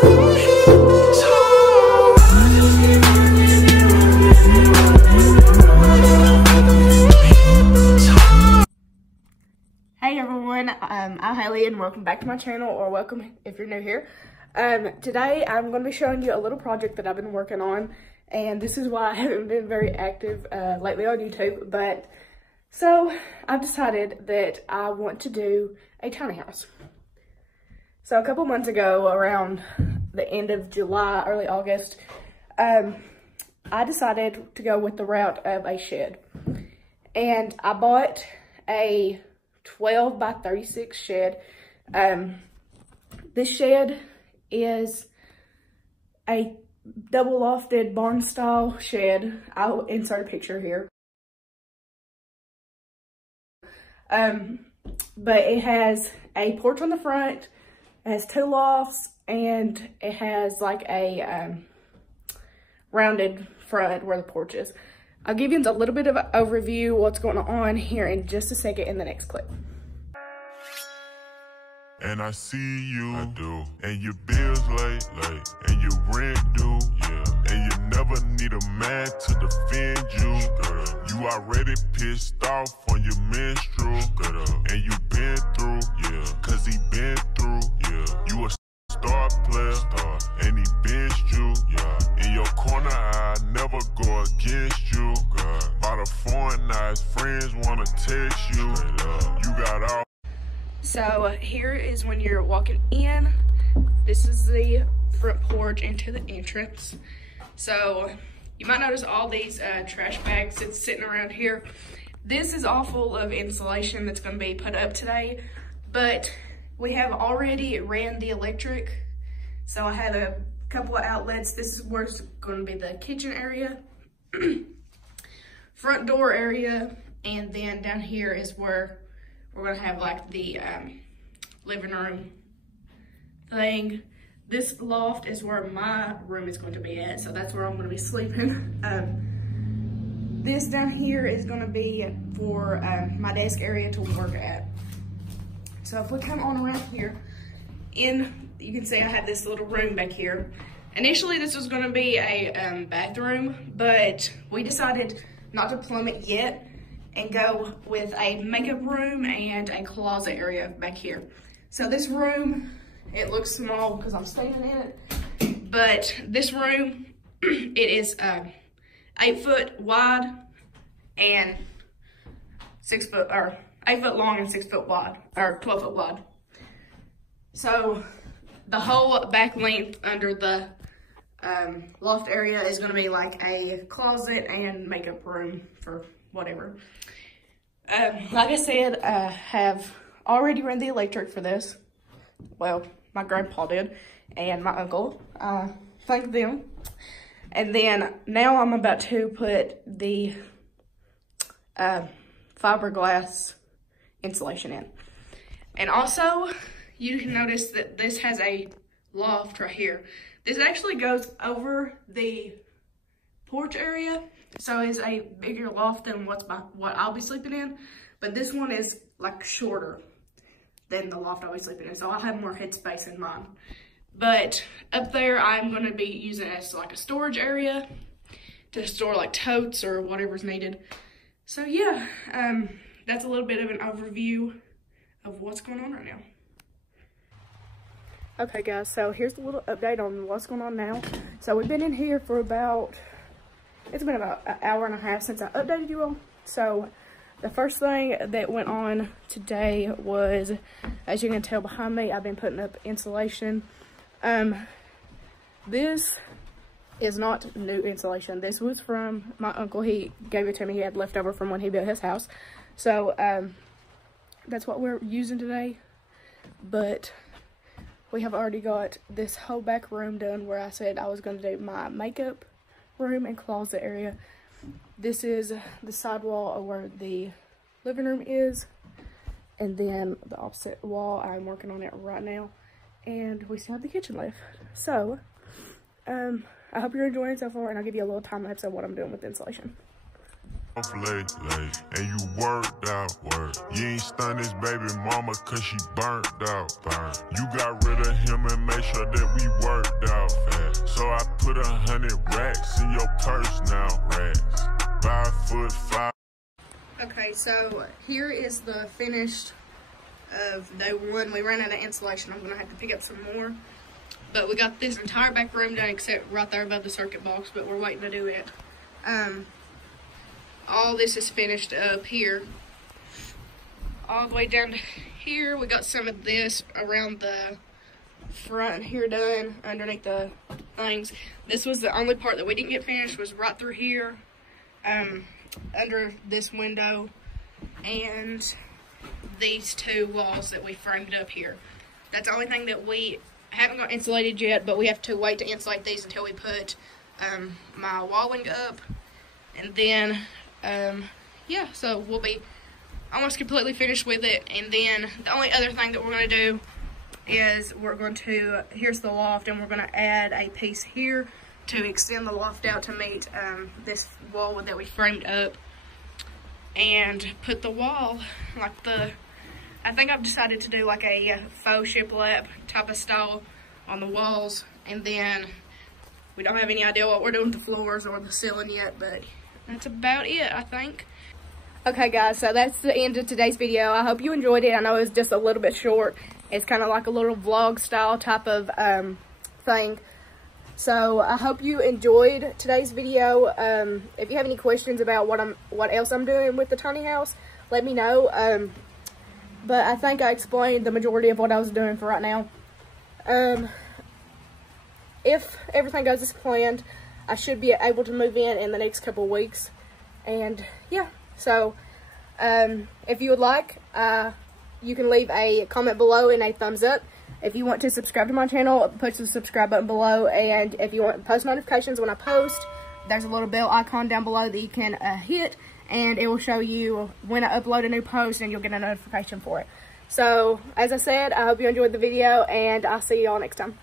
Hey everyone, I'm Haley and welcome back to my channel, or welcome if you're new here. Today I'm going to be showing you a little project that I've been working on, and this is why I haven't been very active lately on YouTube. But so I've decided that I want to do a tiny house. So a couple months ago, around the end of July, early August, I decided to go with the route of a shed, and I bought a 12 by 36 shed. This shed is a double lofted barn style shed. I'll insert a picture here. But it has a porch on the front, it has 2 lofts, and it has like a rounded front where the porch is. I'll give you a little bit of an overview what's going on here in just a second in the next clip. And I see you, I do, and your bills late, and your rent due, yeah, and you never need a man to defend you. You already pissed off on your menstrual, and you been through, yeah, cause he been through, yeah. You a star player, and he benched you, yeah. In your corner, I never go against you. By the foreign eyes, friends wanna text you. You got all. So here is when you're walking in. This is the front porch into the entrance. So you might notice all these trash bags that's sitting around here. This is all full of insulation that's going to be put up today, but we have already ran the electric. So I have a couple of outlets. This is where it's going to be the kitchen area, front door area, and then down here is where we're gonna have like the living room thing. This loft is where my room is going to be at, so that's where I'm gonna be sleeping. This down here is gonna be for my desk area to work at. So if we come on around here, you can see I have this little room back here. Initially this was gonna be a bathroom, but we decided not to plumb it yet and go with a makeup room and a closet area back here. So this room, it looks small because I'm standing in it, but this room, it is 8 foot wide and 6 foot, or 8 foot long and 6 foot wide, or 12 foot wide. So the whole back length under the loft area is gonna be like a closet and makeup room for whatever. Like I said, I have already run the electric for this. Well, my grandpa did, and my uncle. Thank them. And then now I'm about to put the fiberglass insulation in. And also, you can notice that this has a loft right here. This actually goes over the porch area. So it's a bigger loft than what I'll be sleeping in, but this one is like shorter than the loft I'll be sleeping in, so I'll have more headspace in mine. But up there, I'm going to be using it as like a storage area to store like totes or whatever's needed. So yeah, that's a little bit of an overview of what's going on right now. Okay guys, so here's a little update on what's going on now. So we've been in here for it's been about an hour and a half since I updated you all. So the first thing that went on today was, as you can tell behind me, I've been putting up insulation. This is not new insulation. This was from my uncle. He gave it to me. He had leftover from when he built his house. So that's what we're using today. But we have already got this whole back room done where I said I was going to do my makeup room and closet area. This is the side wall of where the living room is, and then the opposite wall, I'm working on it right now, and we still have the kitchen left. So I hope you're enjoying it so far, and I'll give you a little time lapse of what I'm doing with the insulation. late, and you worked out. You ain't stunned this baby mama cause she burnt out. You got rid of him and made sure that we worked out. So I put 100 racks in your purse now. 5'5". Okay, so here is the finished of day one. We ran out of insulation. I'm gonna have to pick up some more. But we got this entire back room done except right there above the circuit box, but we're waiting to do it. All this is finished up here. All the way down to here, we got some of this around the front here done, underneath the things. This was the only part that we didn't get finished, was right through here, under this window, and these two walls that we framed up here. That's the only thing that we haven't got insulated yet, but we have to wait to insulate these until we put my walling up. And then, yeah, so we'll be almost completely finished with it. And then the only other thing that we're going to do is we're going to, here's the loft, and we're going to add a piece here to extend the loft out to meet this wall that we framed up, and put the wall like the, I think I've decided to do like a faux shiplap type of style on the walls. And then we don't have any idea what we're doing with the floors or the ceiling yet, but that's about it, I think. Okay guys, so that's the end of today's video. I hope you enjoyed it. I know it was just a little bit short. It's kind of like a little vlog style type of thing. So I hope you enjoyed today's video. If you have any questions about what else I'm doing with the tiny house, let me know. But I think I explained the majority of what I was doing for right now. If everything goes as planned, I should be able to move in the next couple of weeks. And yeah, so if you would like, you can leave a comment below and a thumbs up. If you want to subscribe to my channel, push the subscribe button below. And if you want post notifications when I post, there's a little bell icon down below that you can hit, and it will show you when I upload a new post, and you'll get a notification for it. So, as I said, I hope you enjoyed the video, and I'll see y'all next time.